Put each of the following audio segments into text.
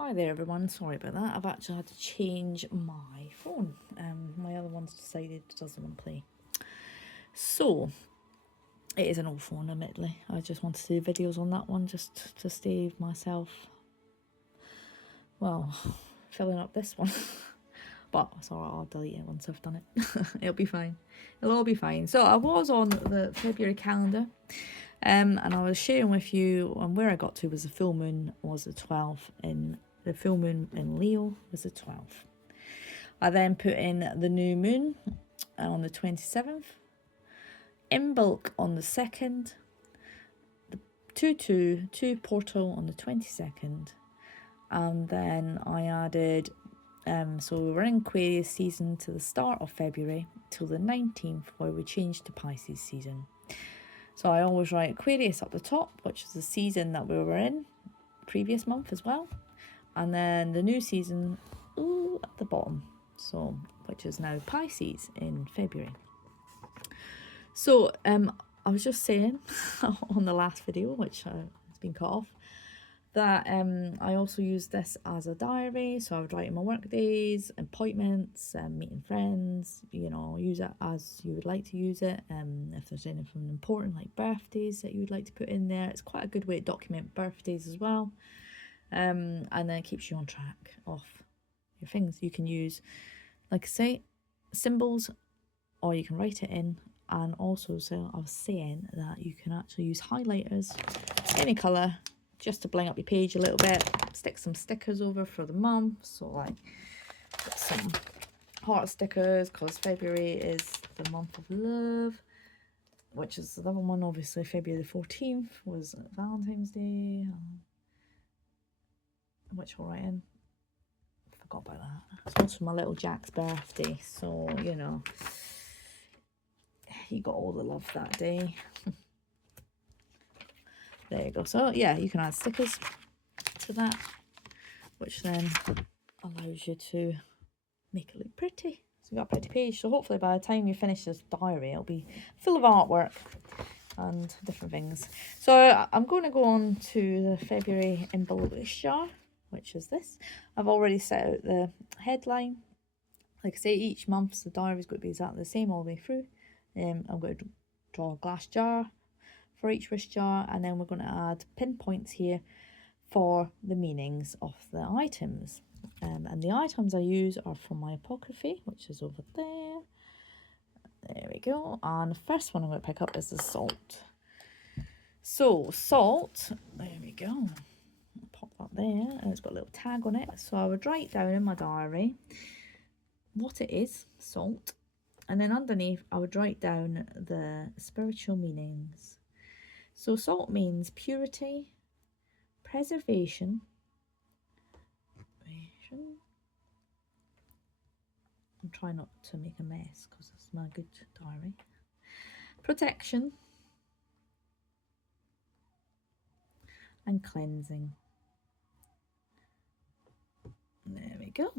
Hi there everyone, sorry about that. I've actually had to change my phone. My other one's decided it doesn't want to play. So, it is an old phone admittedly. I just want to do videos on that one just to save myself, well, filling up this one. But it's alright, I'll delete it once I've done it. It'll be fine. It'll all be fine. So I was on the February calendar. And I was sharing with you, and where I got to was the full moon was the 12th in the full moon in Leo was the 12th. I then put in the new moon on the 27th, Imbolc on the 2nd, the 222 portal on the 22nd, and then I added, so we were in Aquarius season to the start of February till the 19th, where we changed to Pisces season. So I always write Aquarius up the top, which is the season that we were in previous month as well. And then the new season at the bottom, so which is now Pisces in February. So I was just saying on the last video, which has been cut off, that I also use this as a diary. So I would write in my work days, appointments, meeting friends, you know, use it as you would like to use it. If there's anything important like birthdays that you would like to put in there, it's quite a good way to document birthdays as well. And then it keeps you on track of your things. You can use, like I say, symbols, or you can write it in. And also, so I was saying that you can actually use highlighters, any colour, just to bling up your page a little bit. Stick some stickers over for the month. So like got some heart stickers, because February is the month of love, which is the other one. Obviously February the 14th was Valentine's Day, which I'll write in. Forgot about that. It's also my little Jack's birthday, so you know, he got all the love that day. There you go. So yeah, you can add stickers to that, which then allows you to make it look pretty. So you've got a pretty page. So hopefully by the time you finish this diary, it'll be full of artwork and different things. So I'm going to go on to the February Imbolc jar, which is this. I've already set out the headline. Like I say, each month the diary is going to be exactly the same all the way through. I'm going to draw a glass jar for each wish jar, and then we're going to add pinpoints here for the meanings of the items. And the items I use are from my apocryphy, which is over there. There we go. And the first one I'm going to pick up is the salt. So salt, there we go. Pop that there, and it's got a little tag on it. So I would write down in my diary what it is, salt, and then underneath I would write down the spiritual meanings. So salt means purity, preservation. I'm trying not to make a mess because it's my good diary. Protection and cleansing. There we go.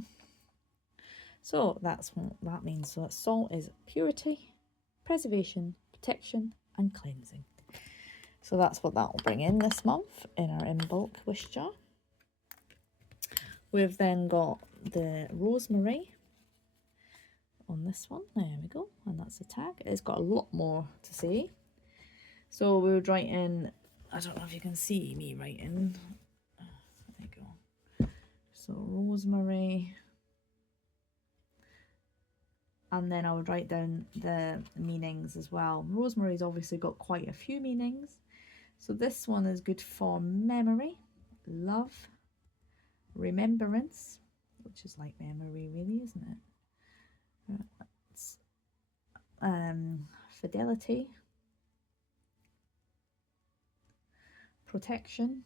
So that's what that means. So salt is purity, preservation, protection and cleansing. So that's what that will bring in this month in our Imbolc wish jar. We've then got the rosemary on this one. There we go. And that's the tag. It's got a lot more to say. So we would write in, I don't know if you can see me writing. There you go. So rosemary. And then I would write down the meanings as well. Rosemary's obviously got quite a few meanings. So this one is good for memory, love, remembrance, which is like memory really, isn't it? Fidelity, protection,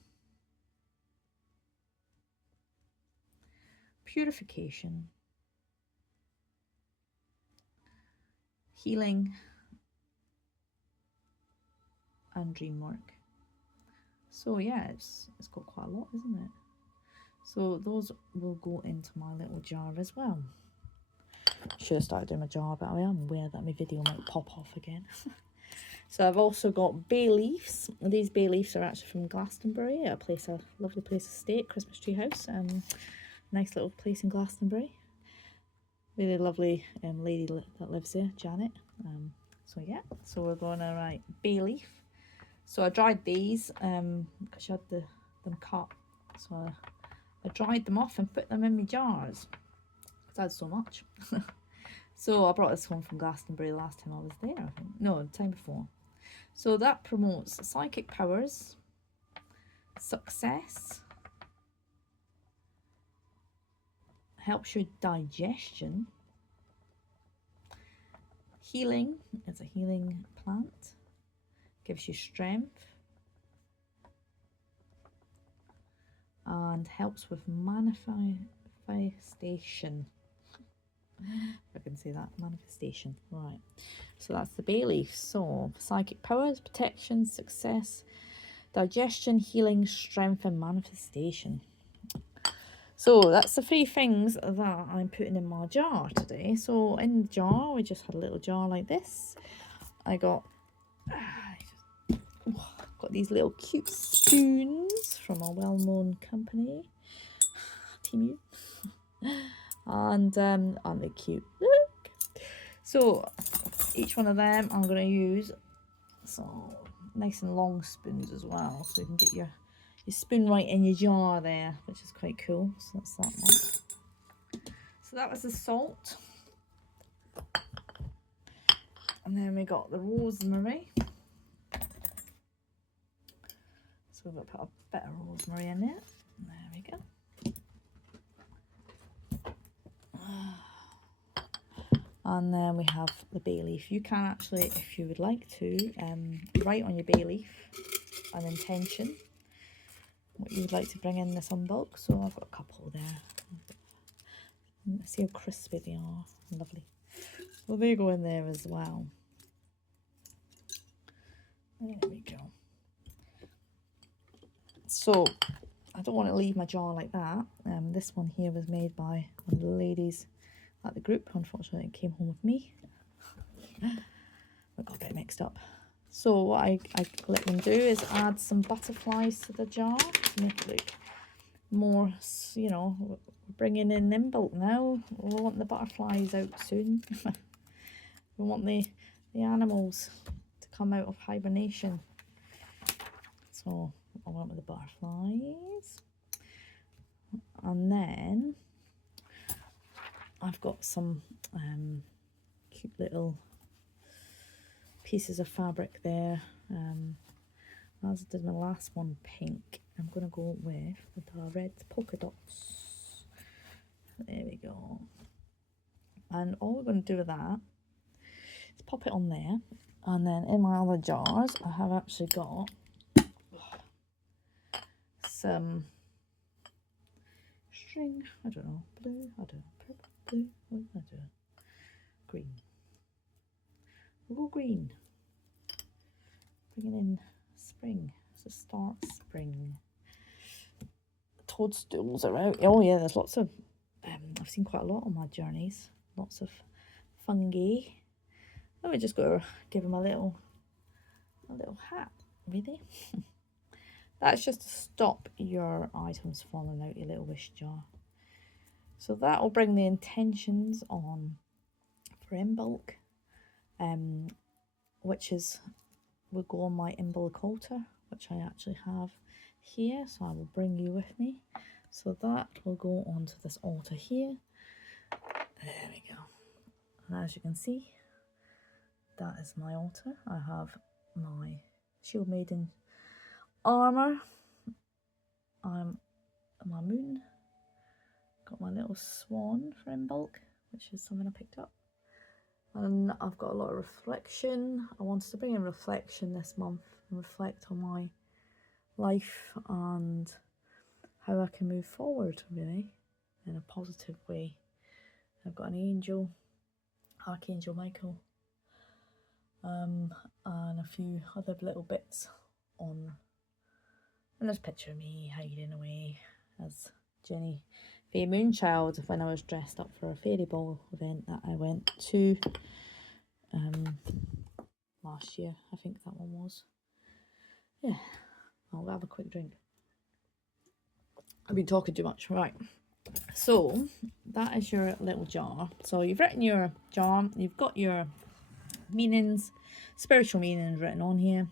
purification, healing, and dream work. So yeah, it's got quite a lot, isn't it? So those will go into my little jar as well. Should have started doing my jar, but I am aware that my video might pop off again. So I've also got bay leaves. These bay leaves are actually from Glastonbury, a lovely place to stay at Christmas Tree House. Nice little place in Glastonbury. Really lovely lady that lives there, Janet. So yeah, so we're going to write bay leaf. So I dried these because she had them cut. So I dried them off and put them in my jars because I had so much. So I brought this home from Glastonbury last time I was there, I think. No, the time before. So that promotes psychic powers, success, helps your digestion, healing, it's a healing plant, gives you strength, and helps with manifestation. If I can say that, manifestation. Right, so that's the bay leaf. So psychic powers, protection, success, digestion, healing, strength, and manifestation. So that's the 3 things that I'm putting in my jar today. So in the jar, we just had a little jar like this. I got these little cute spoons from a well-known company, Timu. And aren't they cute? Look. So each one of them I'm going to use so nice and long spoons as well, so you can get your spoon right in your jar there, which is quite cool. So that's that one. So that was the salt, and then we got the rosemary. So we're going to put a bit of rosemary in there. There we go. And then we have the bay leaf. You can actually, if you would like to, write on your bay leaf an intention, what you would like to bring in this Imbolc. So I've got a couple there. See how crispy they are. Lovely. Well, they go in there as well. There we go. So I don't want to leave my jar like that. This one here was made by one of the ladies at the group. Unfortunately, it came home with me. I got a bit mixed up. So what I let them do is add some butterflies to the jar to make it look more, you know, we're bringing in Imbolc now. We want the butterflies out soon. We want the animals to come out of hibernation. So I went with the butterflies. And then I've got some cute little pieces of fabric there. As I did my last one, pink. I'm going to go with the red polka dots. There we go. And all we're going to do with that is pop it on there. And then in my other jars, I have actually got some string. I don't know, blue, I don't know, purple, blue, what did I do? Green. We'll go green. Bringing in spring. So start spring. Toadstools are out. Oh yeah, there's lots of, I've seen quite a lot on my journeys. Lots of fungi. Oh, we just got to give them a little hat, really. That's just to stop your items falling out your little wish jar. So that will bring the intentions on for Imbolc, which will go on my Imbolc altar, which I actually have here. So I will bring you with me. So that will go onto this altar here. There we go. And as you can see, that is my altar. I have my Shield Maiden armour. I'm my moon. Got my little swan for Imbolc, which is something I picked up. And I've got a lot of reflection. I wanted to bring in reflection this month and reflect on my life and how I can move forward, really, in a positive way. I've got an angel, Archangel Michael, and a few other little bits on. And there's a picture of me hiding away as Jenny Faye Moonchild when I was dressed up for a fairy ball event that I went to. last year, I think that one was. Yeah, I'll have a quick drink. I've been talking too much. Right, so that is your little jar. So you've written your jar, you've got your meanings, spiritual meanings written on here,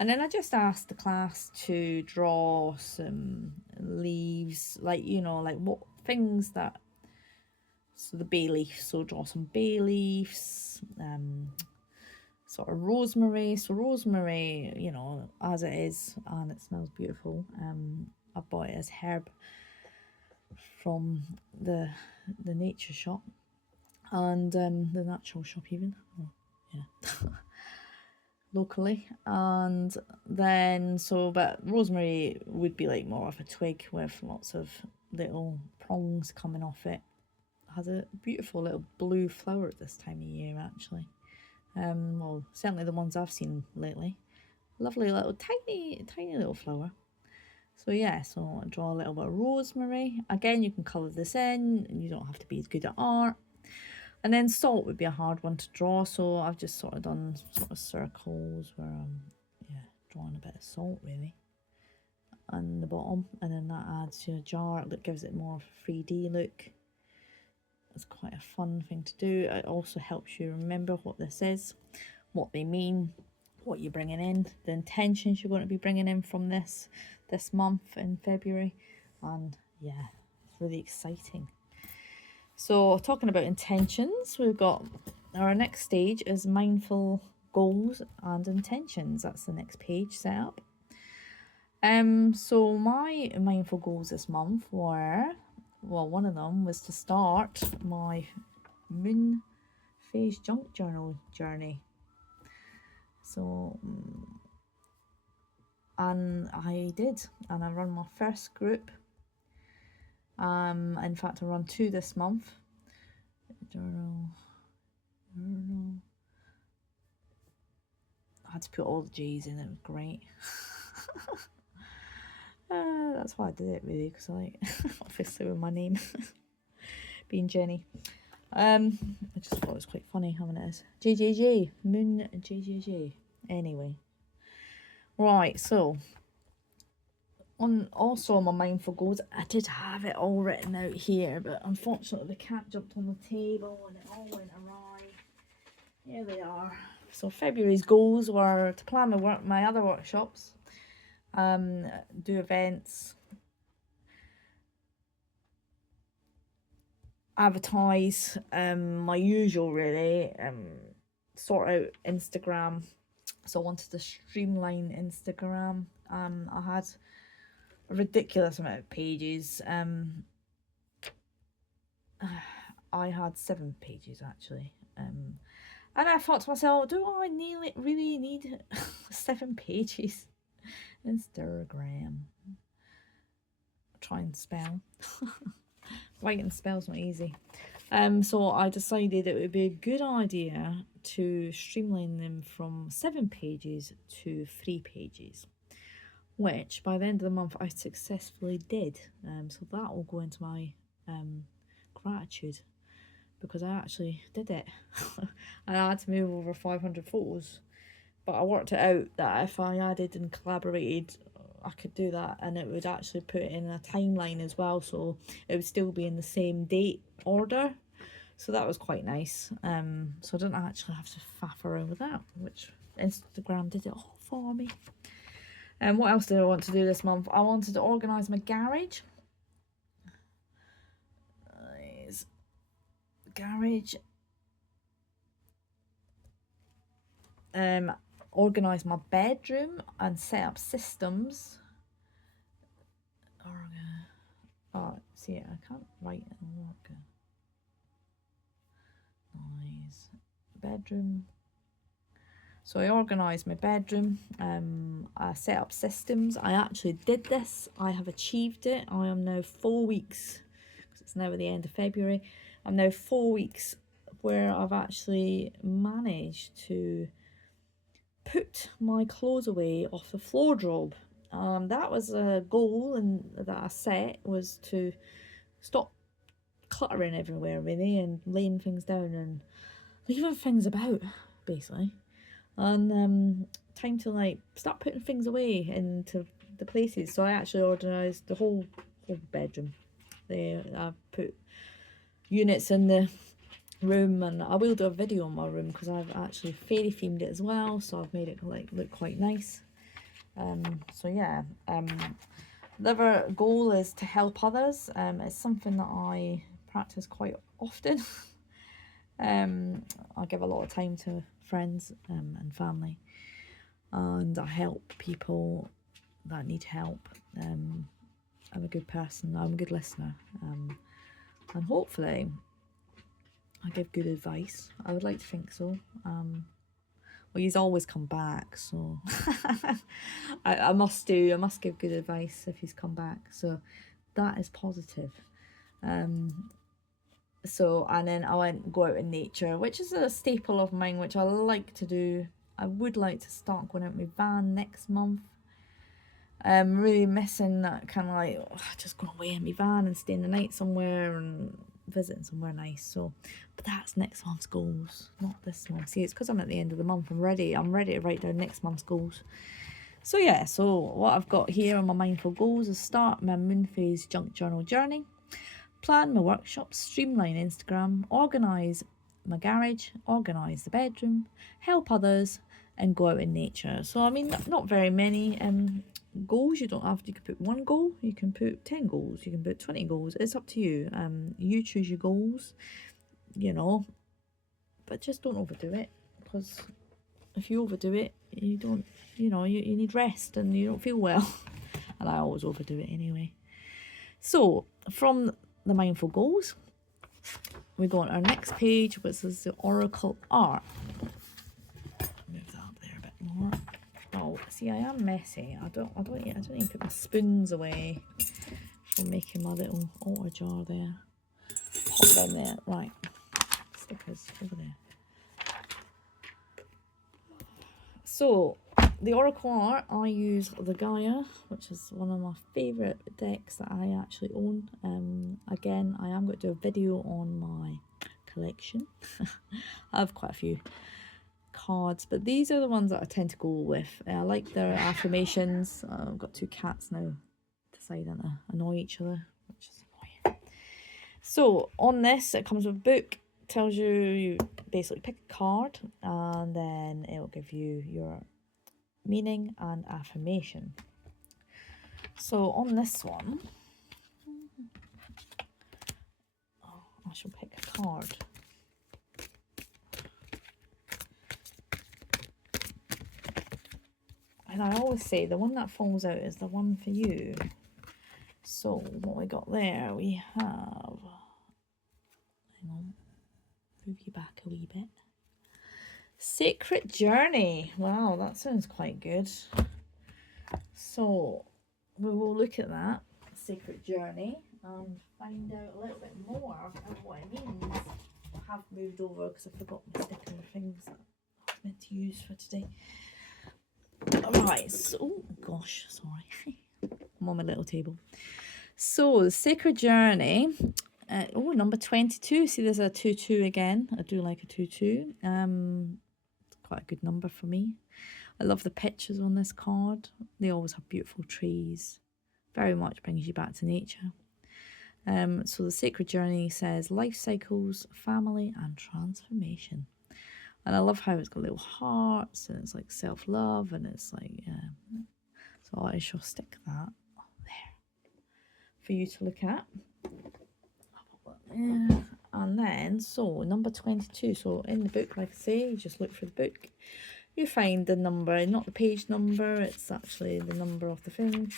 and then I just asked the class to draw some leaves, like, you know, like what things that, so the bay leaves, so draw some bay leaves, sort of rosemary. So rosemary, you know, as it is, and it smells beautiful. I bought it as herb from the nature shop, and the natural shop even. Oh, yeah. Locally. And then, so, but rosemary would be like more of a twig with lots of little prongs coming off it. Has a beautiful little blue flower at this time of year, actually. Well, certainly the ones I've seen lately. Lovely little tiny little flower. So yeah, so I draw a little bit of rosemary. Again, you can colour this in, and you don't have to be as good at art. And then salt would be a hard one to draw, so I've just sort of done sort of circles where I'm, yeah, drawing a bit of salt really on the bottom, and then that adds to a jar that gives it more of a 3D look. It's quite a fun thing to do. It also helps you remember what this is, what they mean, what you're bringing in, the intentions you're going to be bringing in from this month in February, and yeah, it's really exciting. So talking about intentions, we've got our next stage is mindful goals and intentions. That's the next page set up. So my mindful goals this month were, well, one of them was to start my moon phase junk journal journey. So, and I did, and I run my first group. In fact, I run 2 this month. Journal. I had to put all the G's in. It was great. That's why I did it, really, because I obviously with my name being Jenny. I just thought it was quite funny having it as JJJ, Moon JJJ. Anyway, right, so also on my mindful goals, I did have it all written out here, but unfortunately the cat jumped on the table and it all went awry. Here they are. So February's goals were to plan my other workshops, do events, advertise, my usual really, sort out Instagram. So I wanted to streamline Instagram. I had a ridiculous amount of pages. I had 7 pages actually. And I thought to myself, do I really need 7 pages? Instagram. Try and spell. Writing spell's not easy. So I decided it would be a good idea to streamline them from 7 pages to 3 pages, which by the end of the month I successfully did. So that will go into my gratitude, because I actually did it. And I had to move over 500 photos, but I worked it out that if I added and collaborated, I could do that, and it would actually put it in a timeline as well, so it would still be in the same date order. So that was quite nice. So I didn't actually have to faff around with that, which Instagram did it all for me. And what else did I want to do this month? I wanted to organise my garage. Organise my bedroom and set up systems. Oh, see, I can't write and work. Nice. Bedroom. So I organised my bedroom. I set up systems. I actually did this. I have achieved it. I am now 4 weeks, because it's now at the end of February. I'm now 4 weeks where I've actually managed to put my clothes away off the wardrobe. That was a goal that I set, was to stop cluttering everywhere really, and laying things down and leaving things about, basically. and time to like start putting things away into the places. So I actually organised the whole bedroom. I put units in the room, and I will do a video on my room because I've actually fairy themed it as well, so I've made it like look quite nice. So yeah, the other goal is to help others. It's something that I practice quite often. I give a lot of time to friends and family, and I help people that need help. I'm a good person, I'm a good listener, and hopefully I give good advice. I would like to think so. Well, he's always come back, so I must give good advice if he's come back, so that is positive. So, and then I went go out in nature, which is a staple of mine, which I like to do. I would like to start going out in my van next month. I'm really missing that kind of like just going away in my van and staying the night somewhere and visiting somewhere nice. So, but that's next month's goals, not this one. See, it's because I'm at the end of the month. I'm ready to write down next month's goals. So yeah, so what I've got here on my mindful goals is start my moon phase junk journal journey, plan my workshops, streamline Instagram, organise my garage, organise the bedroom, help others, and go out in nature. So I mean, not very many goals. You don't have to, you can put one goal, you can put 10 goals, you can put 20 goals. It's up to you. You choose your goals, you know, but just don't overdo it, because if you overdo it, you don't, you know, you need rest and you don't feel well. And I always overdo it anyway. So from the mindful goals, we go on our next page, which is the oracle art. Move that up there a bit more. Oh, see, I am messy. I don't even put my spoons away from making my little altar jar there. Pop them there. Right, stickers over there. So the oracle art, I use the Gaia, which is one of my favourite decks that I actually own. Again, I am going to do a video on my collection. I have quite a few cards, but these are the ones that I tend to go with. I like their affirmations. I've got two cats now deciding to annoy each other, which is annoying. So on this, it comes with a book. Tells you basically pick a card, and then it will give you your meaning and affirmation. So on this one, I shall pick a card. And I always say the one that falls out is the one for you. So what we got there, we have, hang on, move you back a wee bit. Sacred Journey. Wow, that sounds quite good. So we will look at that Sacred Journey and find out a little bit more of what it means. I have moved over because I forgot my sticker things that I was meant to use for today. Right, so, oh gosh, sorry. I'm on my little table. So the Sacred Journey, number 22. See, there's a 22 again. I do like a 22. Quite a good number for me. I love the pictures on this card. They always have beautiful trees. Very much brings you back to nature. So the Sacred Journey says life cycles, family and transformation. And I love how it's got little hearts and it's like self-love and it's like, so I shall stick that there for you to look at. And then, so number 22. So in the book, like I say, you just look for the book. You find the number, not the page number, it's actually the number of the thing,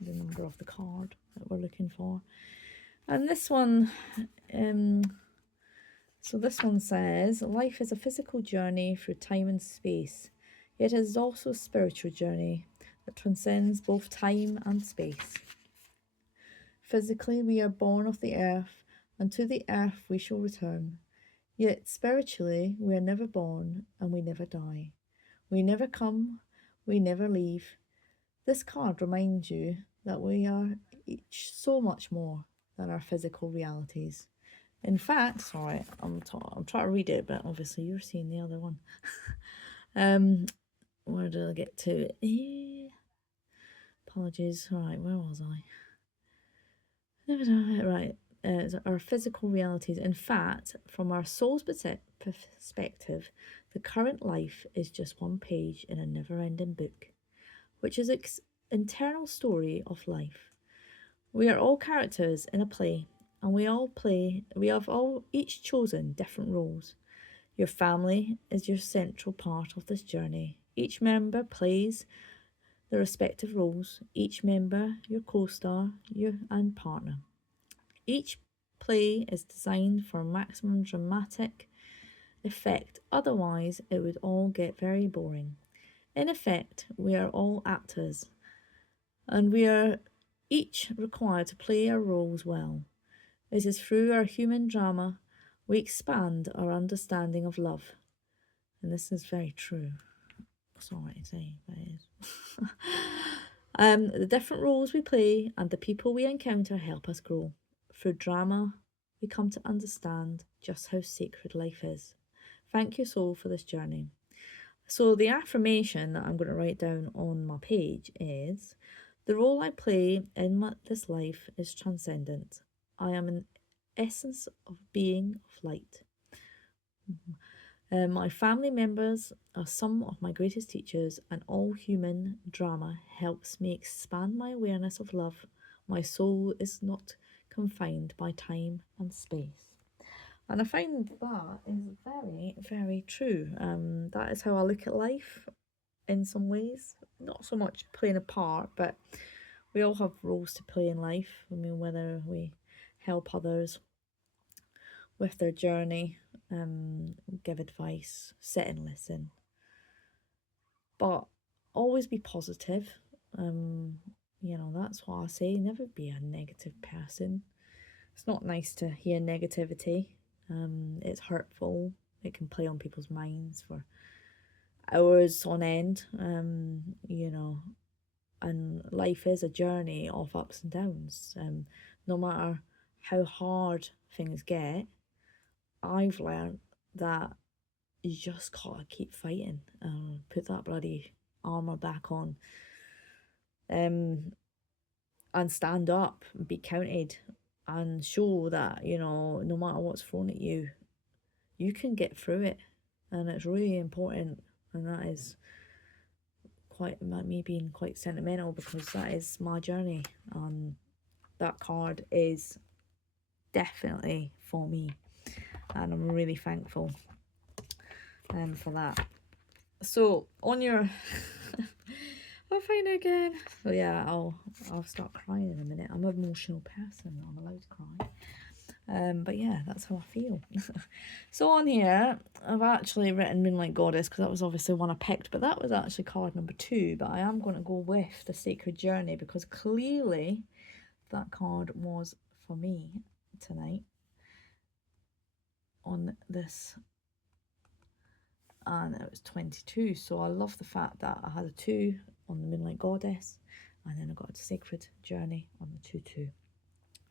the number of the card that we're looking for. And this one, so this one says, life is a physical journey through time and space, yet it is also a spiritual journey that transcends both time and space. Physically, we are born of the earth, and to the earth we shall return. Yet spiritually, we are never born and we never die. We never come, we never leave. This card reminds you that we are each so much more than our physical realities. In fact, sorry, I'm trying to read it, but obviously you're seeing the other one. Where did I get to? Apologies. All right, where was I? Right. Our physical realities. In fact, from our soul's perspective, the current life is just one page in a never-ending book, which is internal story of life. We are all characters in a play, and we have all each chosen different roles. Your family is your central part of this journey. Each member plays the respective roles, each member your co-star, and partner. Each play is designed for maximum dramatic effect, otherwise it would all get very boring. In effect, we are all actors, and we are each required to play our roles well. It is through our human drama we expand our understanding of love. And this is very true. Sorry to say, but it is. The different roles we play and the people we encounter help us grow. Through drama, we come to understand just how sacred life is. Thank you, soul, for this journey. So, the affirmation that I'm going to write down on my page is: the role I play in this life is transcendent. I am an essence of being of light. My family members are some of my greatest teachers, and all human drama helps me expand my awareness of love. My soul is not confined by time and space. And I find that is very, very true. That is how I look at life in some ways. Not so much playing a part, but we all have roles to play in life. I mean, whether we help others with their journey, give advice, sit and listen. But always be positive. That's what I say. Never be a negative person. It's not nice to hear negativity. It's hurtful. It can play on people's minds for hours on end. And life is a journey of ups and downs. No matter how hard things get, I've learned that you just gotta keep fighting. Put that bloody armor back on. And stand up and be counted and show that, no matter what's thrown at you, you can get through it. And it's really important. And that is quite me being quite sentimental, because that is my journey. That card is definitely for me, and I'm really thankful for that. So on your I'll find it again. So yeah, I'll start crying in a minute. I'm an emotional person. I'm allowed to cry. But yeah, that's how I feel. So on here, I've actually written Moonlight Goddess, because that was obviously one I picked, but that was actually card number 2. But I am going to go with the Sacred Journey, because clearly that card was for me tonight on this. And it was 22. So I love the fact that I had a 2 on the Moonlight Goddess, and then I got a Sacred Journey on the 2-2.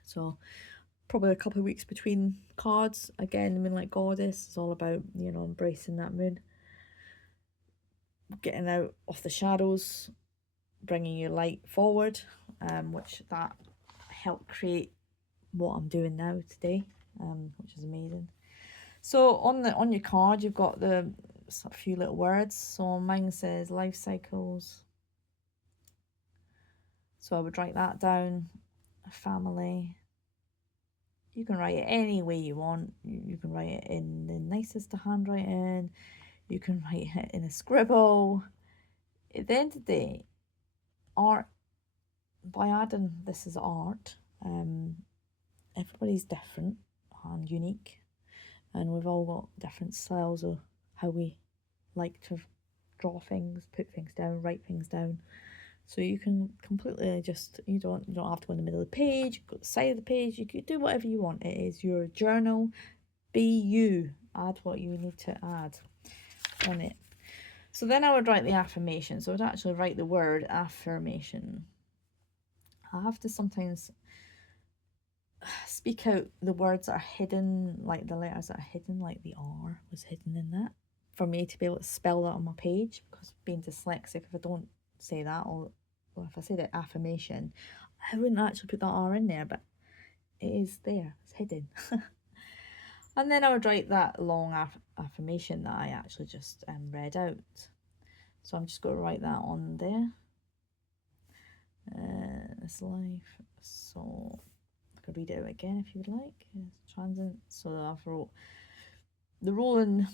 So probably a couple of weeks between cards. Again, the Moonlight Goddess is all about, embracing that moon, getting out of the shadows, bringing your light forward, which that helped create what I'm doing now today, which is amazing. So on your card, you've got a few little words. So mine says life cycles. So I would write that down. Family. You can write it any way you want. You can write it in the nicest of handwriting. You can write it in a scribble. At the end of the day, art, by adding this as art, everybody's different and unique. And we've all got different styles of how we like to draw things, put things down, write things down. So you can completely just, you don't have to go in the middle of the page, go to the side of the page. You can do whatever you want. It is your journal. Be you. Add what you need to add on it. So then I would write the affirmation. So I would actually write the word affirmation. I have to sometimes speak out the words that are hidden, like the letters that are hidden, like the R was hidden in that, for me to be able to spell that on my page, because being dyslexic, if I don't say that, or if I say the affirmation, I wouldn't actually put that R in there, but it is there, it's hidden. And then I would write that long affirmation that I actually just read out. So I'm just going to write that on there. This life. So I could read it out again if you would like. Transient. So I've wrote the role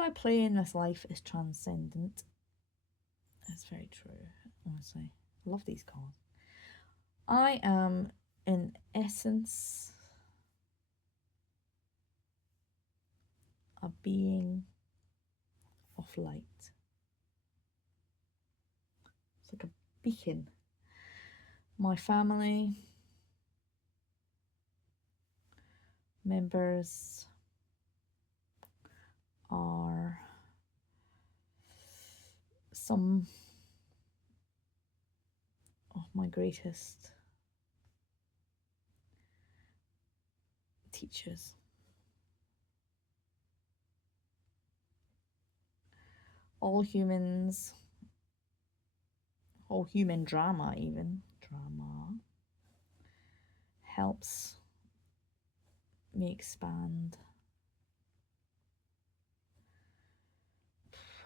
I play in this life is transcendent. That's very true, honestly. I love these cards. I am in essence a being of light. It's like a beacon. My family members are some of my greatest teachers. All humans, all human drama, even drama, helps me expand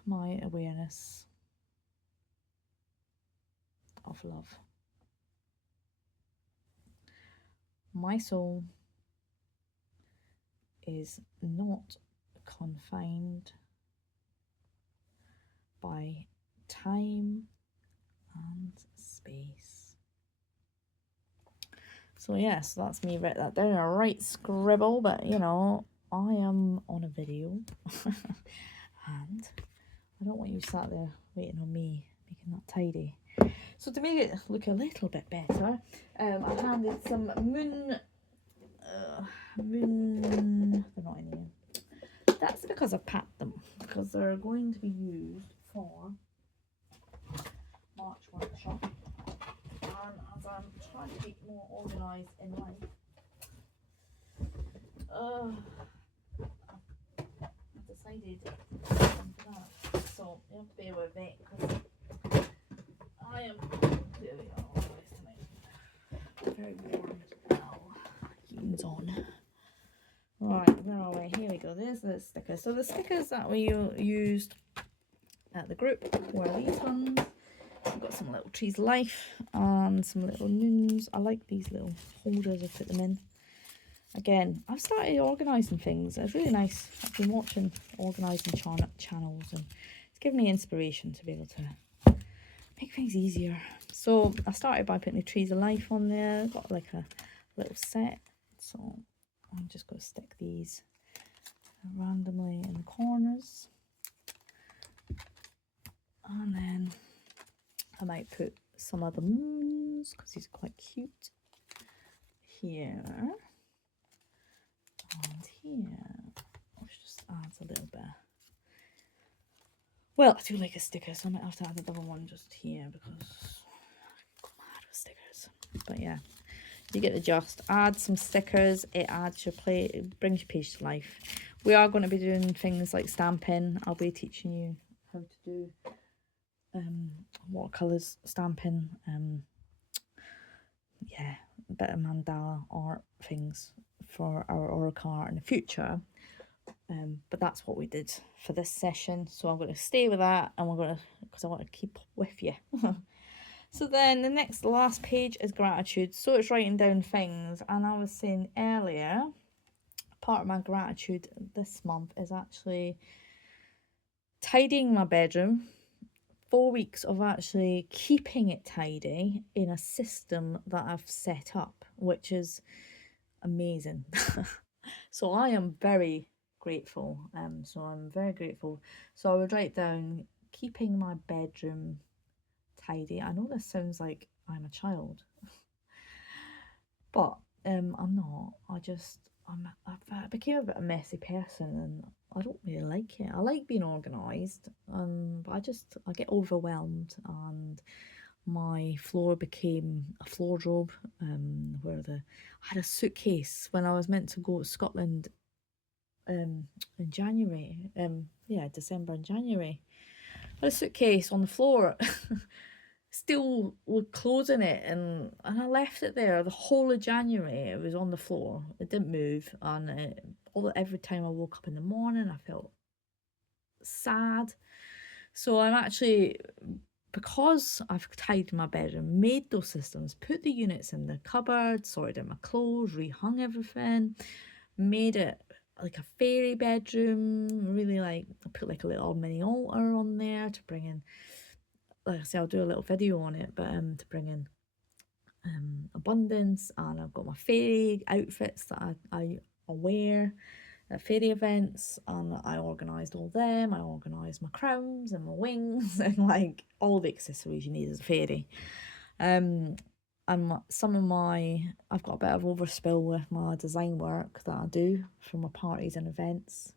my awareness of love. My soul is not confined by time and space. So yes, that's me write that down, a right scribble, but you know, I am on a video and I don't want you sat there waiting on me making that tidy. So to make it look a little bit better, I handed some moon, they're not in here. That's because I packed them, because they're going to be used for March workshop. And as I'm trying to be more organised in life, I've decided to go for that. So you have to bear with me, because I am clearly unorganised tonight. Very warm now. Heating's on. Right, where are we? Here we go. There's the stickers. So the stickers that we used at the group were these ones. We've got some little trees life and some little moons. I like these little holders. I put them in. Again, I've started organising things. It's really nice. I've been watching organising channels, and it's given me inspiration to be able to make things easier. So I started by putting the trees of life on there. I've got like a little set. So I'm just going to stick these randomly in the corners. And then I might put some of the moons, because these are quite cute, here and here, which just adds a little bit. Well, I do like a sticker, so I might have to add a double one just here, because I go mad with stickers. But yeah, you get the gist. Add some stickers. It adds your play. It brings your page to life. We are going to be doing things like stamping. I'll be teaching you how to do watercolors, stamping, yeah, a bit of mandala art things for our oracle art in the future. But that's what we did for this session. So I'm going to stay with that, and we're going to, because I want to keep with you. So then the last page is gratitude. So it's writing down things, and I was saying earlier, part of my gratitude this month is actually tidying my bedroom. 4 weeks of actually keeping it tidy in a system that I've set up, which is amazing. So I am very grateful. So I'm very grateful. So I would write down keeping my bedroom tidy. I know this sounds like I'm a child, but I'm not. I became a bit of a messy person, and I don't really like it. I like being organised, but I get overwhelmed, and my floor became a wardrobe, where I had a suitcase when I was meant to go to Scotland in January, December and January. I had a suitcase on the floor, still with clothes in it, and I left it there the whole of January. It was on the floor, it didn't move, and every time I woke up in the morning I felt sad. So I'm actually, because I've tidied my bedroom, made those systems, put the units in the cupboard, sorted out my clothes, rehung everything, made it like a fairy bedroom, really, like I put like a little mini altar on there to bring in, like I say, I'll do a little video on it, but to bring in abundance. And I've got my fairy outfits that I wear at fairy events, and I organised all them. I organised my crowns and my wings and like all the accessories you need as a fairy. And some of I've got a bit of overspill with my design work that I do for my parties and events,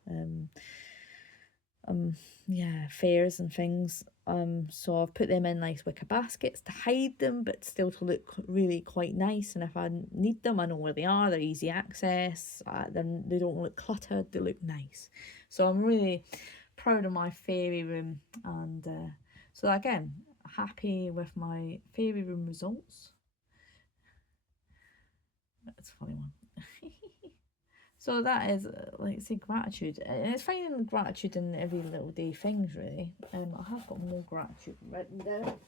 fairs and things. So I've put them in nice wicker baskets to hide them, but still to look really quite nice. And if I need them, I know where they are. They're easy access. They don't look cluttered. They look nice. So I'm really proud of my fairy room, and so again, happy with my fairy room results. That's a funny one. So that is, like, say, gratitude. And it's finding gratitude in every little day things, really. I have got more gratitude written down.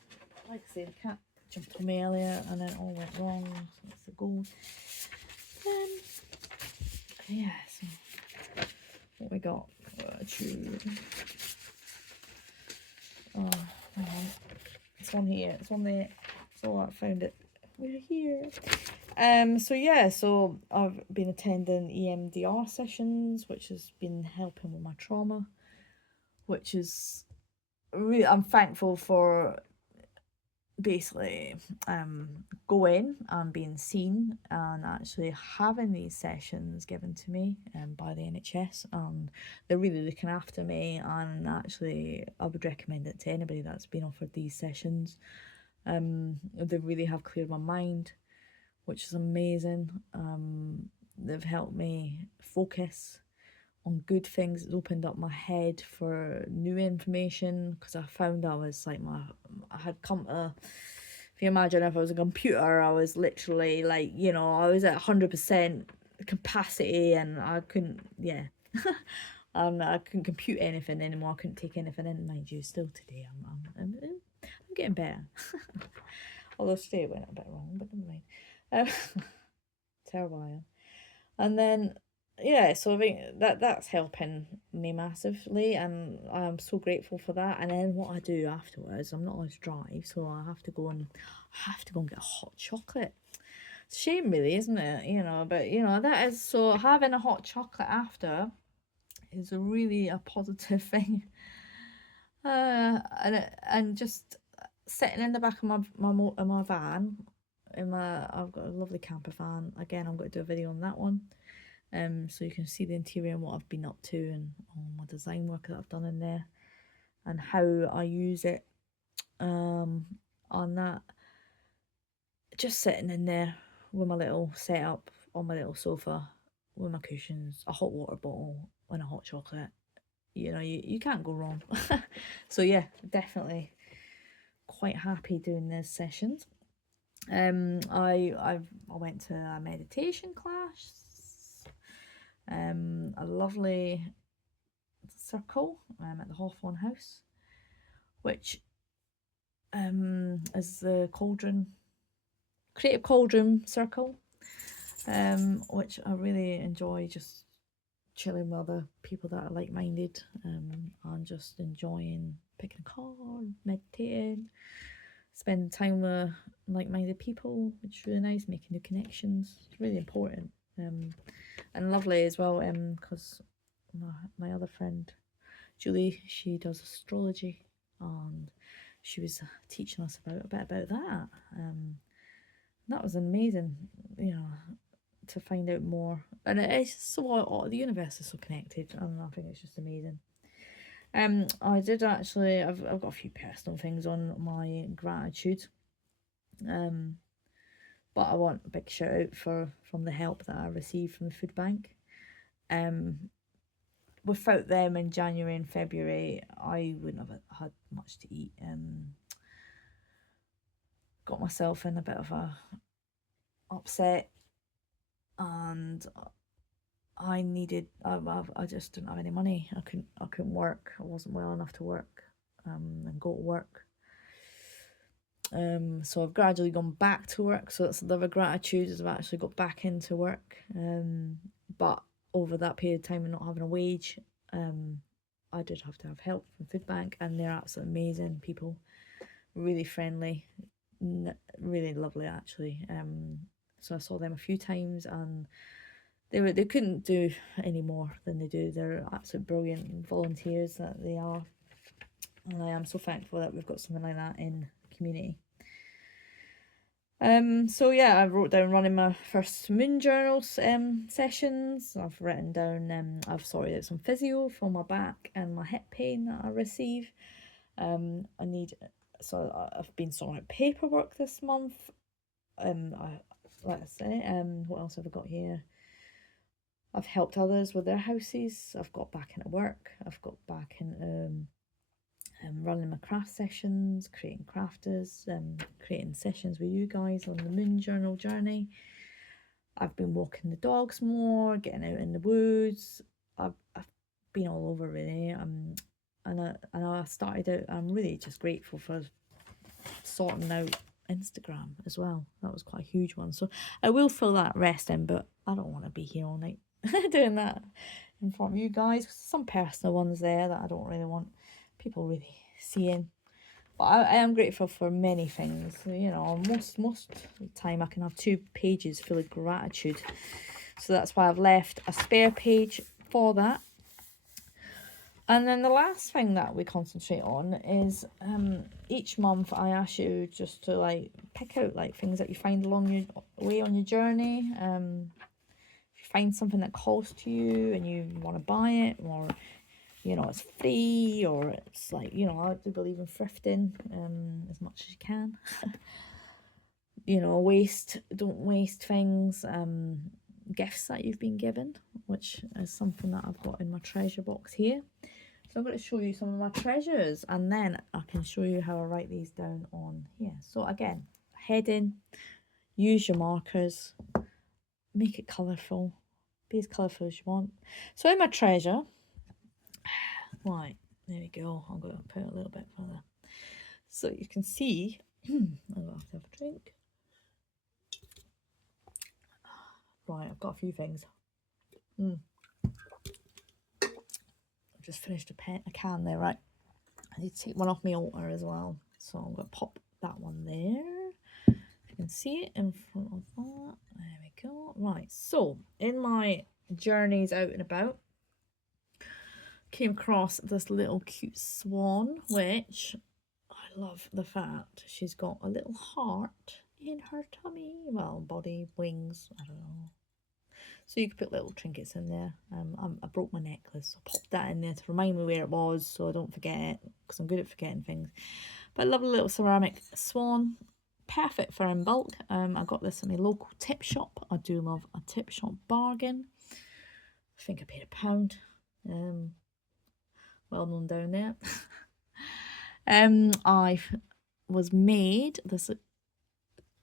Like I say, the cat jumped on me earlier and then it all went wrong. So that's the goal. So what we got? Gratitude. Oh, hang on. It's on here. It's on there. So I found it. We're here. So I've been attending EMDR sessions, which has been helping with my trauma, which is really, I'm thankful for basically going and being seen and actually having these sessions given to me by the NHS, and they're really looking after me, and actually I would recommend it to anybody that's been offered these sessions. They really have cleared my mind, which is amazing. They've helped me focus on good things. It's opened up my head for new information, because I found I was like, I had come to, if you imagine if I was a computer, I was literally like, I was at 100% capacity, and I couldn't, and I couldn't compute anything anymore. I couldn't take anything in. Mind you, still today I'm getting better. Although today it went a bit wrong, but never mind. Terrible. And then so I think that's helping me massively, and I'm so grateful for that. And then what I do afterwards, I'm not allowed to drive, so I have to go and get a hot chocolate. It's a shame, really, isn't it? But that is, so having a hot chocolate after is really a positive thing. And just sitting in the back of my van, I've got a lovely camper van. Again, I'm going to do a video on that one, so you can see the interior and what I've been up to, and all my design work that I've done in there, and how I use it. On that, just sitting in there with my little setup on my little sofa with my cushions, a hot water bottle, and a hot chocolate. You can't go wrong. So yeah, definitely quite happy doing these sessions. I went to a meditation class, a lovely circle at the Hawthorne House, which is the Creative Cauldron Circle, which I really enjoy, just chilling with other people that are like-minded, and just enjoying picking a card, meditating, spending time with like-minded people, which is really nice, making new connections. It's really important, and lovely as well, because my other friend Julie, she does astrology, and she was teaching us a bit about that. That was amazing, to find out more. And it's so, the universe is so connected, and I think it's just amazing. I did actually, I've got a few personal things on my gratitude. But I want a big shout out from the help that I received from the food bank. Without them in January and February, I wouldn't have had much to eat. Got myself in a bit of a upset, and I just didn't have any money. I couldn't work. I wasn't well enough to work, and go to work. So I've gradually gone back to work. So that's the gratitude is I've actually got back into work. But over that period of time and not having a wage, I did have to have help from Food Bank, and they're absolutely amazing people, really friendly, really lovely actually. So I saw them a few times, and they couldn't do any more than they do. They're absolute brilliant volunteers that they are, and I am so thankful that we've got something like that in the community. So yeah, I wrote down running my first moon journal sessions. I've written down I've sorted out some physio for my back and my hip pain that I receive. I've been sorting out paperwork this month. What else have I got here? I've helped others with their houses. I've got back into work. I've got back into running my craft sessions, creating crafters, creating sessions with you guys on the moon journal journey. I've been walking the dogs more, getting out in the woods. I've been all over really. And I started out. I'm really just grateful for sorting out Instagram as well. That was quite a huge one. So I will fill that rest in, but I don't want to be here all night doing that in front of you guys. Some personal ones there that I don't really want people really seeing. But I am grateful for many things. You know, most of the time I can have 2 pages full of gratitude. So that's why I've left a spare page for that. And then the last thing that we concentrate on is each month I ask you just to like pick out like things that you find along your way on your journey. If you find something that calls to you and you want to buy it, or you know, it's free, or it's like, you know, I do believe in thrifting as much as you can. You know, don't waste things. Gifts that you've been given, which is something that I've got in my treasure box here. So I'm going to show you some of my treasures, and then I can show you how I write these down on here. So again, heading, use your markers, make it colourful, be as colourful as you want. So in my treasure, right, there we go. I'm going to put it a little bit further so you can see. I'll have to have a drink. Right, I've got a few things. I've just finished a can there, right? I need to take one off my altar as well. So I'm going to pop that one there. You can see it in front of that. There we go. Right, so in my journeys out and about, came across this little cute swan, which I love the fact she's got a little heart in her tummy. Well, body, wings, I don't know. So you could put little trinkets in there. I broke my necklace, so I popped that in there to remind me where it was so I don't forget it, because I'm good at forgetting things. But I love a little ceramic swan. Perfect for Imbolc. I got this in my local tip shop. I do love a tip shop bargain. I think I paid £1. Well known down there. I was made this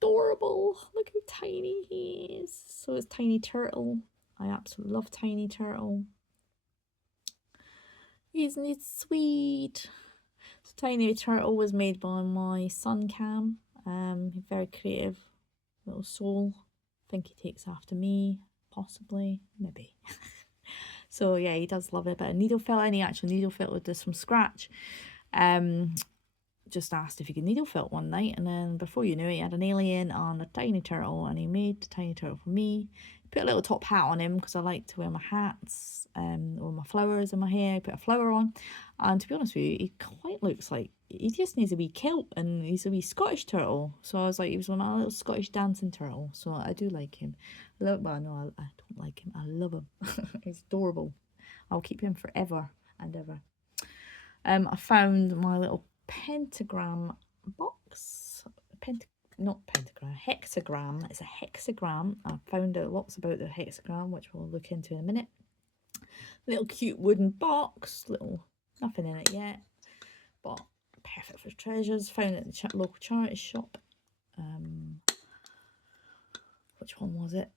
adorable, look how tiny he is. So it's Tiny Turtle. I absolutely love Tiny Turtle. Isn't it sweet? So Tiny Turtle was made by my son Cam. Very creative little soul. I think he takes after me, possibly, maybe. So yeah, he does love it. But a needle felt, and he actually needle felted this from scratch. Just asked if he could needle felt one night, and then before you knew it, he had an alien and a tiny turtle, and he made the tiny turtle for me. Put a little top hat on him because I like to wear my hats or my flowers in my hair. Put a flower on, and to be honest with you, he quite looks like he just needs a wee kilt, and he's a wee Scottish turtle. So I was like, he was my little Scottish dancing turtle. So I do like him. Well, no, I don't like him. I love him. He's adorable. I'll keep him forever and ever. I found my little pentagram box. not pentagram, hexagram. It's a hexagram. I found out lots about the hexagram, which we'll look into in a minute. Little cute wooden box, nothing in it yet, but perfect for treasures. Found it at the local charity shop. Which one was it?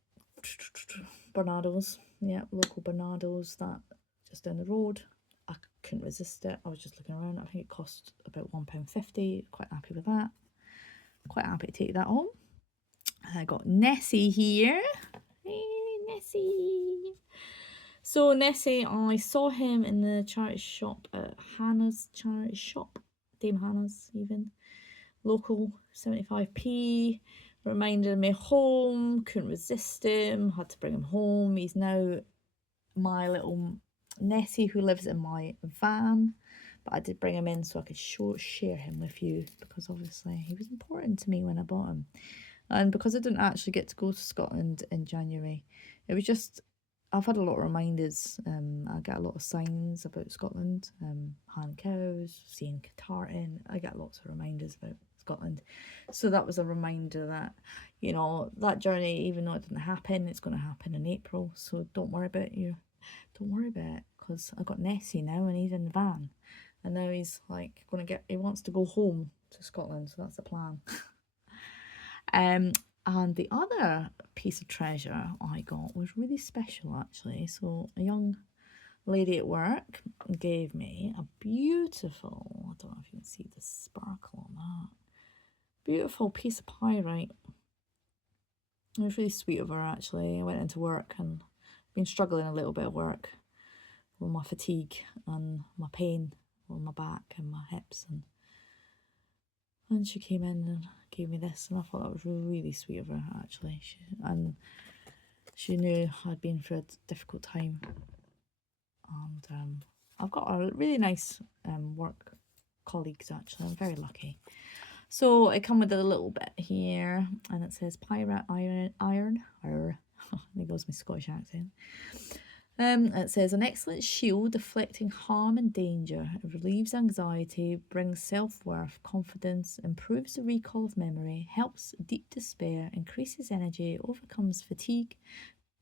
Bernardo's. Yeah, local Bernardo's, that just down the road. I couldn't resist it. I was just looking around. I think it cost about £1.50. Quite happy with that. Quite happy to take that home. I got Nessie here. Hey, Nessie. So Nessie, I saw him in the charity shop at Hannah's charity shop. Dame Hannah's even. Local, 75p. Reminded me home. Couldn't resist him. Had to bring him home. He's now my little Nessie who lives in my van. But I did bring him in so I could share him with you, because obviously he was important to me when I bought him. And because I didn't actually get to go to Scotland in January, it was just, I've had a lot of reminders. I get a lot of signs about Scotland, hand cows, seeing tartan. I get lots of reminders about Scotland. So that was a reminder that, you know, that journey, even though it didn't happen, it's going to happen in April. So don't worry about it, because I got Nessie now and he's in the van. And now he's like he wants to go home to Scotland. So that's the plan. And the other piece of treasure I got was really special, actually. So a young lady at work gave me a beautiful, I don't know if you can see the sparkle on that, beautiful piece of pyrite. It was really sweet of her, actually. I went into work and been struggling a little bit at work with my fatigue and my pain on my back and my hips, and she came in and gave me this, and I thought that was really sweet of her, actually. She knew I'd been through a difficult time, and I've got a really nice work colleagues, actually. I'm very lucky. So it come with a little bit here, and it says pyrite iron. There goes my Scottish accent. It says an excellent shield deflecting harm and danger. It relieves anxiety, brings self-worth, confidence, improves the recall of memory, helps deep despair, increases energy, overcomes fatigue,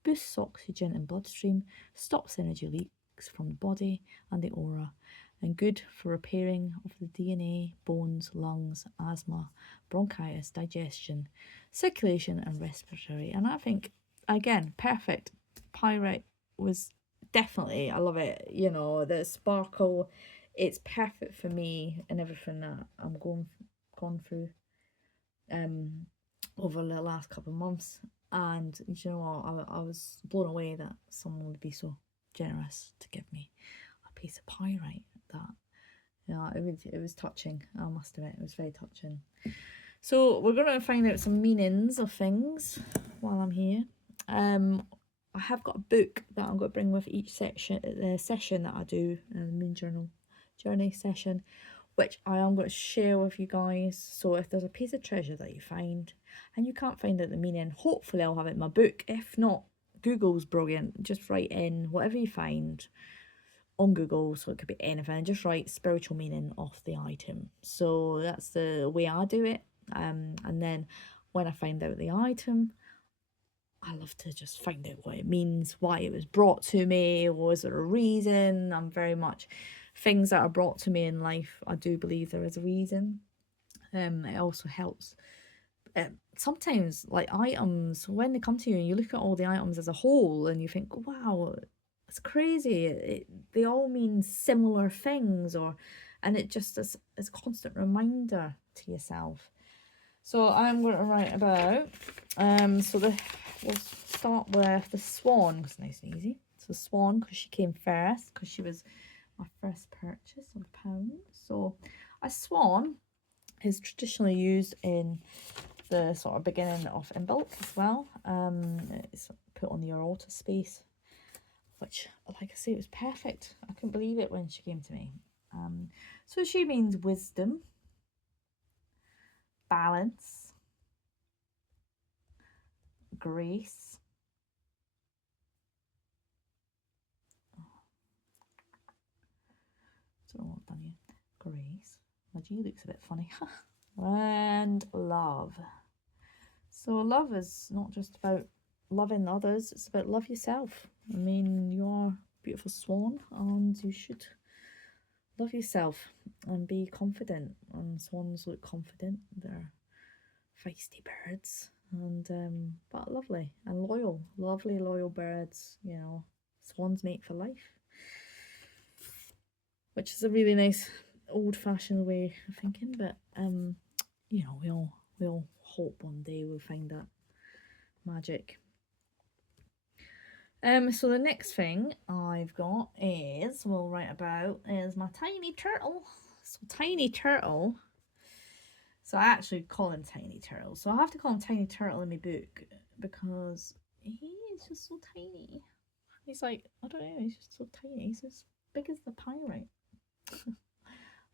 boosts oxygen and bloodstream, stops energy leaks from the body and the aura, and good for repairing of the DNA, bones, lungs, asthma, bronchitis, digestion, circulation and respiratory. And I think, again, perfect. Pyrite was definitely, I love it, you know, the sparkle, it's perfect for me and everything that I'm gone through over the last couple of months. And you know what, I was blown away that someone would be so generous to give me a piece of pyrite. That, you know, it was touching, I must admit. It was very touching. So we're going to find out some meanings of things while I'm here. I have got a book that I'm going to bring with each session that I do, Moon Journey session, which I am going to share with you guys. So if there's a piece of treasure that you find and you can't find out the meaning, hopefully I'll have it in my book. If not, Google's brilliant. Just write in whatever you find on Google, so it could be anything, and just write spiritual meaning of the item. So that's the way I do it. And then when I find out the item, I love to just find out what it means, why it was brought to me, was there a reason. I'm very much, things that are brought to me in life, I do believe there is a reason. It also helps. Sometimes, like, items, when they come to you and you look at all the items as a whole and you think, wow, it's crazy, they all mean similar things, and it just is a constant reminder to yourself. So I'm going to write about, we'll start with the swan, because it's nice and easy. So swan, because she came first, because she was my first purchase of £1. So a swan is traditionally used in the sort of beginning of Imbolc as well. It's put on your altar space, which, like I say, it was perfect. I couldn't believe it when she came to me. So she means wisdom, balance, grace, I don't know what I've done here. Grace. My G looks a bit funny. And love. So love is not just about loving others, it's about love yourself. I mean, you're a beautiful swan and you should love yourself and be confident. And swans look confident. They're feisty birds and but lovely and loyal. Lovely loyal birds, you know. Swans mate for life. Which is a really nice old fashioned way of thinking, but you know, we all hope one day we'll find that magic. So the next thing I've got is, we'll write about, is my tiny turtle. So tiny turtle. So I actually call him Tiny Turtle. So I have to call him Tiny Turtle in my book because he is just so tiny. He's like, I don't know, he's just so tiny. He's as big as the pyrite.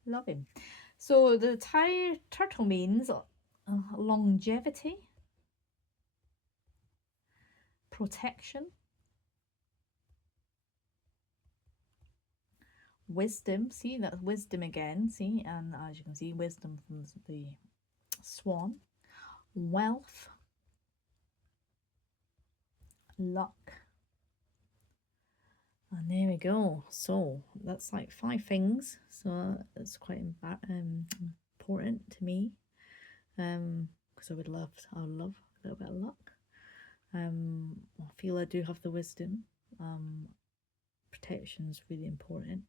Love him. So the tiny turtle means longevity, protection, wisdom. See, that's wisdom again. See, and as you can see, wisdom from the swan. Wealth, luck, and there we go. So that's like 5 things. So it's quite important to me, because I would love a little bit of luck. I feel I do have the wisdom. Protection is really important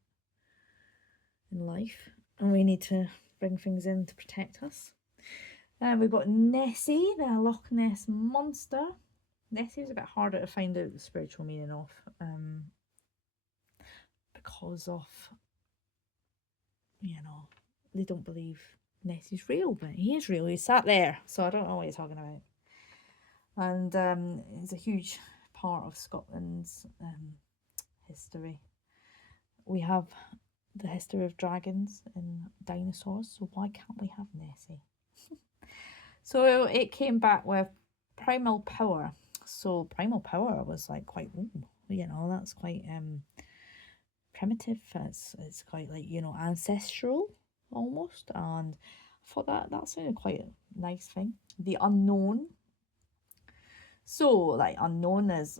in life, and we need to bring things in to protect us. We've got Nessie, the Loch Ness monster. Nessie is a bit harder to find out the spiritual meaning of, because of, you know, they don't believe Nessie's real, but he is real. He's sat there, so I don't know what you're talking about. And it's a huge part of Scotland's history. We have the history of dragons and dinosaurs, so why can't we have Nessie? So it came back with primal power. So primal power was like quite, you know, that's quite primitive. It's quite like, you know, ancestral almost, and I thought that sounded quite a nice thing. The unknown. So like unknown is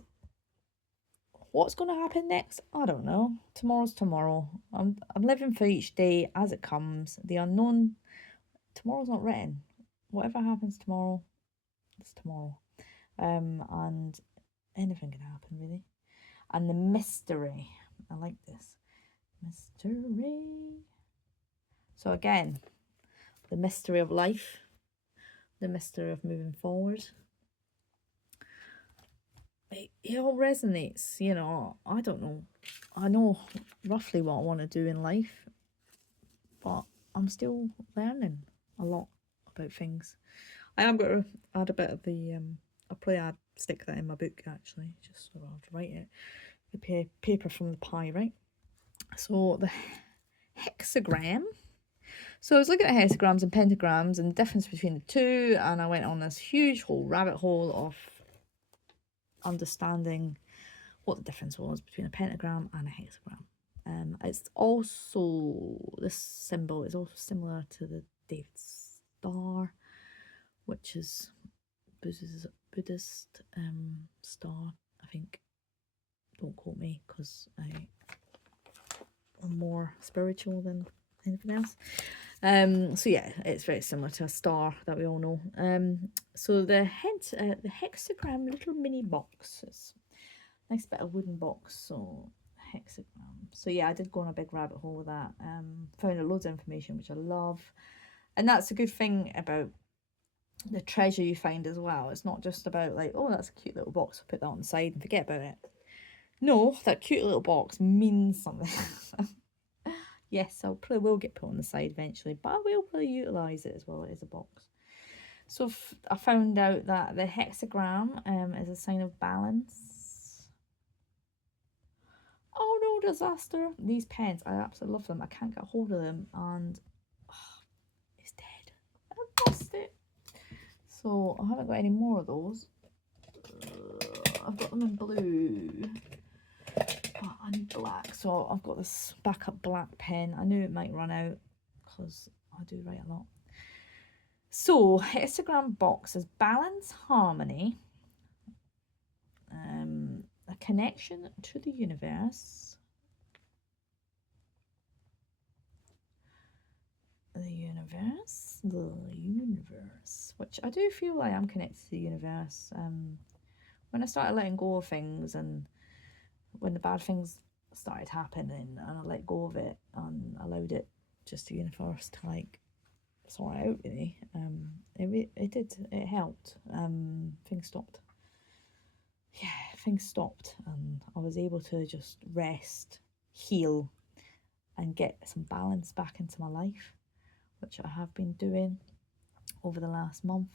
what's going to happen next? I don't know. Tomorrow's tomorrow. I'm living for each day as it comes. The unknown, tomorrow's not written. Whatever happens tomorrow, it's tomorrow. And anything can happen really. And the mystery. I like this. Mystery. So again, the mystery of life, the mystery of moving forward. It all resonates, you know. I don't know. I know roughly what I want to do in life, but I'm still learning a lot about things. I am going to add a bit of the, I'll probably stick that in my book actually, just so I'll have to write it. The paper from the pyrite. So the hexagram. So I was looking at hexagrams and pentagrams and the difference between the two, and I went on this huge whole rabbit hole of understanding what the difference was between a pentagram and a hexagram. It's also, this symbol is also similar to the David star, which is Buddhist star, I think. Don't quote me because I'm more spiritual than anything else. So yeah, it's very similar to a star that we all know. So the hexagram little mini box. It's a nice bit of wooden box. So hexagram. So yeah, I did go on a big rabbit hole with that. Found loads of information which I love, and that's a good thing about the treasure you find as well. It's not just about like, oh, that's a cute little box, I'll put that on the side and forget about it. No, that cute little box means something. Yes, I'll probably will get put on the side eventually, but I will probably utilise it as well. It is a box. So I found out that the hexagram is a sign of balance. Oh no, disaster. These pens, I absolutely love them. I can't get a hold of them and it's dead. I lost it. So I haven't got any more of those. I've got them in blue. But I need black, so I've got this backup black pen. I knew it might run out because I do write a lot. So, hexagram box is balance, harmony, a connection to the universe, which I do feel like I'm connected to the universe. When I started letting go of things, and when the bad things started happening, and I let go of it and allowed it just the universe to like sort it out, really. It helped. Things stopped. Yeah, things stopped, and I was able to just rest, heal, and get some balance back into my life, which I have been doing over the last month.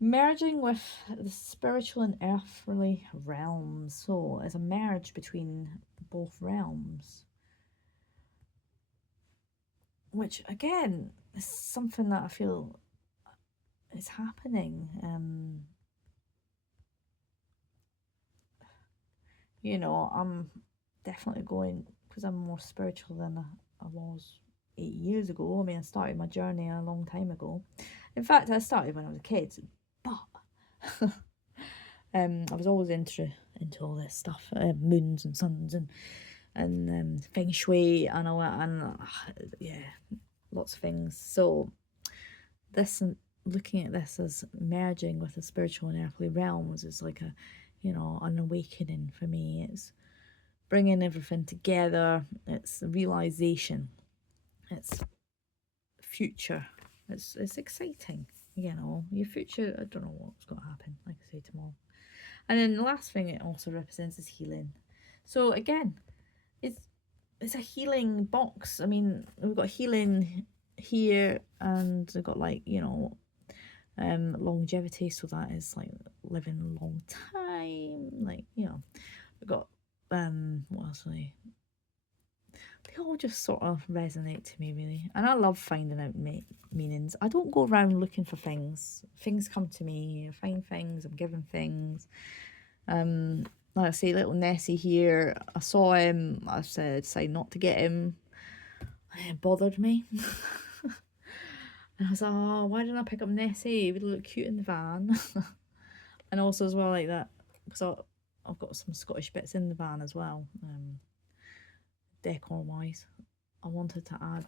Merging with the spiritual and earthly realms. So it's a merge between both realms, which again is something that I feel is happening. I'm definitely going, because I'm more spiritual than I was 8 years ago. I mean, I started my journey a long time ago. In fact, I started when I was a kid, but I was always into all this stuff, moons and suns and feng shui and all that, and yeah, lots of things. So this, and looking at this as merging with the spiritual and earthly realms, is like a, an awakening for me. It's bringing everything together. It's realization. It's future. It's exciting. Your future. I don't know what's going to happen. Like I say, tomorrow. And then the last thing it also represents is healing. So again, it's a healing box. I mean, we've got healing here, and we've got like longevity. So that is like living a long time. Like we've got what else are they? They all just sort of resonate to me, really. And I love finding out meanings. I don't go around looking for things. Things come to me. I find things. I'm given things. Like I say, little Nessie here. I saw him. I decided not to get him. It bothered me. And I was like, oh, why didn't I pick up Nessie? He would look cute in the van. And also as well, like that, because I've got some Scottish bits in the van as well. Decor wise, I wanted to add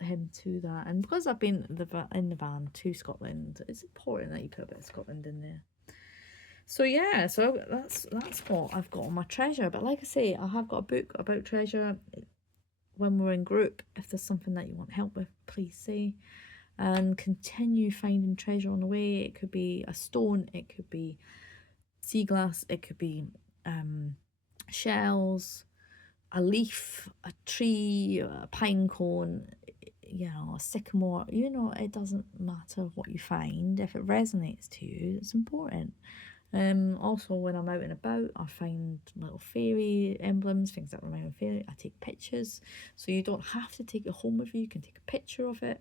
him to that, and because I've been in the van to Scotland, it's important that you put a bit of Scotland in there. So yeah, so that's what I've got on my treasure. But like I say, I have got a book about treasure. When we're in group, if there's something that you want help with, please say. And continue finding treasure on the way. It could be a stone, it could be sea glass, it could be shells, a leaf, a tree, a pine cone, a sycamore. It doesn't matter what you find. If it resonates to you, it's important. Also, when I'm out and about, I find little fairy emblems, things that remind me of fairy. I take pictures, so you don't have to take it home with you. You can take a picture of it,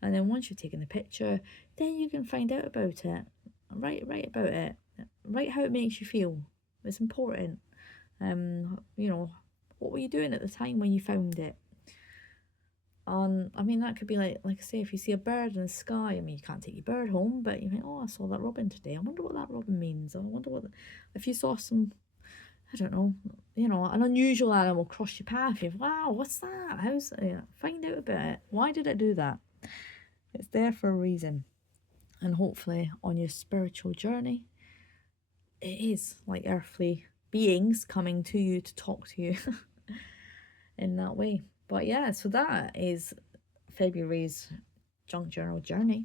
and then once you've taken the picture, then you can find out about it. Write about it. Write how it makes you feel. It's important. What were you doing at the time when you found it? I mean, that could be like I say, if you see a bird in the sky, I mean, you can't take your bird home, but you think, oh, I saw that robin today. I wonder what that robin means. I wonder if you saw some, I don't know, an unusual animal cross your path. You're, wow, what's that? Find out about it. Why did it do that? It's there for a reason. And hopefully on your spiritual journey, it is like earthly beings coming to you to talk to you in that way. But yeah, so that is February's junk journal journey.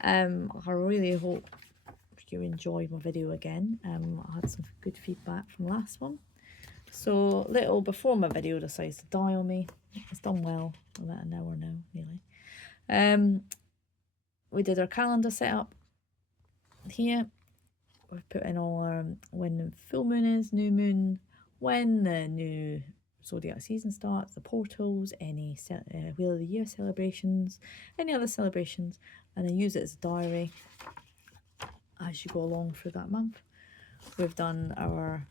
I really hope you enjoyed my video again. I had some good feedback from the last one. So little before my video decides to die on me. It's done well. I'll let an hour now, nearly. We did our calendar setup here. We've put in all our when the full moon is, new moon, when the new zodiac season starts, the portals, any Wheel of the Year celebrations, any other celebrations, and then use it as a diary as you go along through that month. We've done our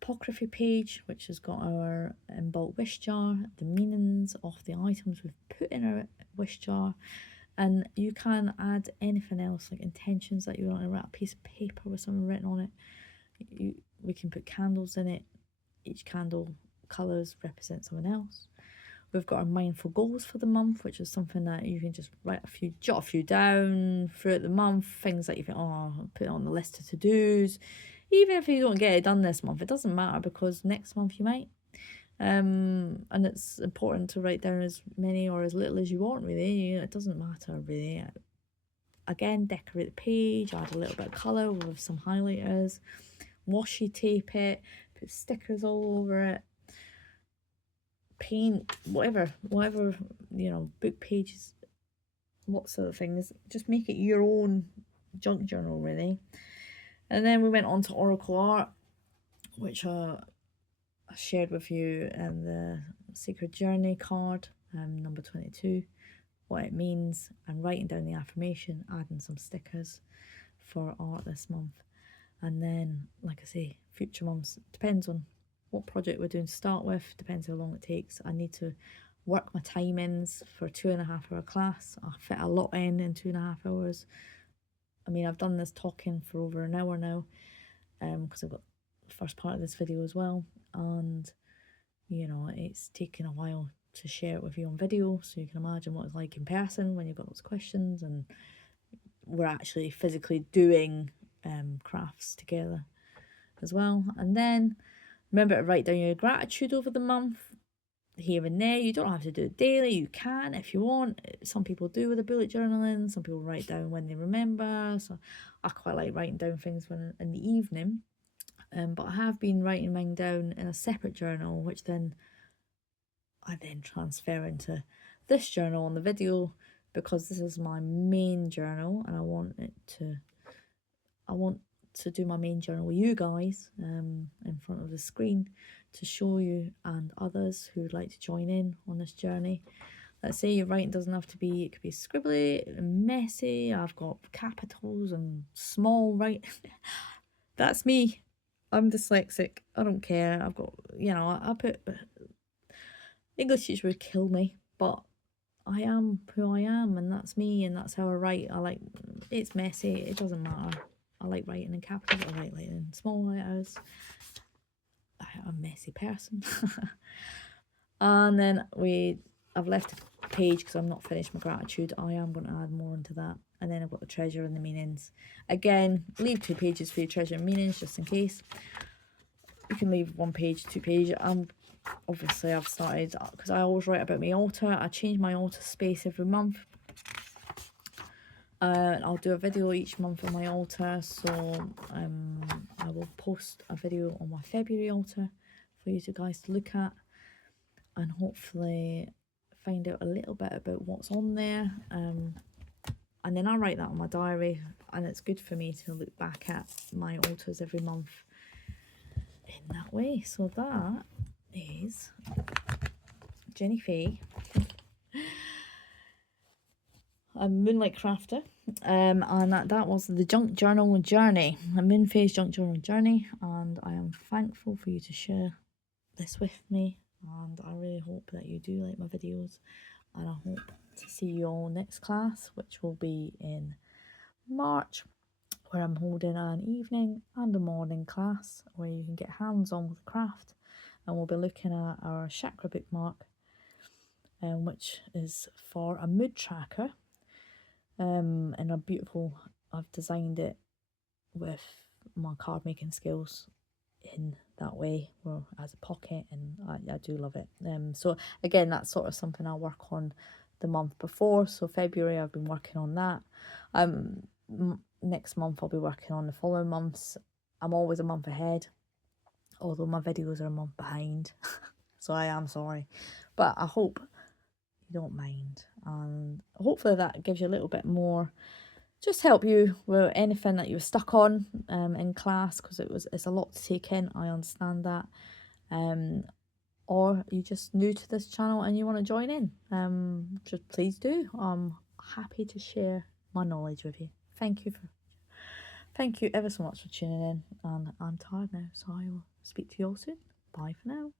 apocryphy page, which has got our Imbolc wish jar, the meanings of the items we've put in our wish jar, and you can add anything else, like intentions that you want to write, a piece of paper with something written on it. We can put candles in it. Each candle colours represent someone else. We've got our mindful goals for the month, which is something that you can just jot a few down throughout the month, things that you think, oh, I'll put it on the list of to-dos. Even if you don't get it done this month, it doesn't matter, because next month you might. And it's important to write down as many or as little as you want, really. It doesn't matter, really. Again, decorate the page, add a little bit of colour with some highlighters, washi tape it, put stickers all over it, paint, whatever, you know, book pages, lots of things. Just make it your own junk journal, really. And then we went on to Oracle Art, which I shared with you in the Sacred Journey card, number 22, what it means, and writing down the affirmation, adding some stickers for art this month. And then, like I say, future months, depends on what project we're doing to start with, depends how long it takes. I need to work my timings for a 2.5 hour class. I fit a lot in 2.5 hours. I mean, I've done this talking for over an hour now, because I've got the first part of this video as well, and you know, it's taken a while to share it with you on video, so you can imagine what it's like in person when you've got those questions and we're actually physically doing crafts together as well. And then remember to write down your gratitude over the month, here and there. You don't have to do it daily, you can if you want. Some people do with a bullet journaling, some people write down when they remember, so I quite like writing down things when in the evening. But I have been writing mine down in a separate journal, which I then transfer into this journal on the video, because this is my main journal and I want to do my main journal with you guys in front of the screen to show you and others who would like to join in on this journey. Let's say your writing doesn't have to be, it could be scribbly and messy. I've got capitals and small writing. That's me. I'm dyslexic. I don't care. I've got, you know, I put, English teacher would kill me, but I am who I am, and that's me, and that's how I write. I like, it's messy, it doesn't matter. I like writing in capitals, I like writing in small letters. I'm a messy person. And then I've left a page because I'm not finished my gratitude. I am going to add more into that. And then I've got the treasure and the meanings. Again, leave 2 pages for your treasure and meanings just in case. You can leave 1 page, 2 pages. Obviously I've started, because I always write about my altar. I change my altar space every month. I'll do a video each month on my altar, so I will post a video on my February altar for you guys to look at, and hopefully find out a little bit about what's on there. And then I write that on my diary, and it's good for me to look back at my altars every month in that way. So that is Jenny Faye, a Moonlight Crafter, and that was the Junk Journal Journey, a Moon Phase Junk Journal Journey, and I am thankful for you to share this with me, and I really hope that you do like my videos, and I hope to see you all next class, which will be in March, where I'm holding an evening and a morning class where you can get hands-on with the craft, and we'll be looking at our chakra bookmark, which is for a mood tracker, and a beautiful, I've designed it with my card making skills in that way, or as a pocket, and I do love it. So again, that's sort of something I'll work on the month before. So February I've been working on that. Next month I'll be working on the following months. I'm always a month ahead, although my videos are a month behind. So I am sorry, but I hope you don't mind, and hopefully that gives you a little bit more, just help you with anything that you were stuck on in class, because it's a lot to take in. I understand that. Or you're just new to this channel and you want to join in, just please do. I'm happy to share my knowledge with you. Thank you ever so much for tuning in, and I'm tired now, so I will speak to you all soon. Bye for now.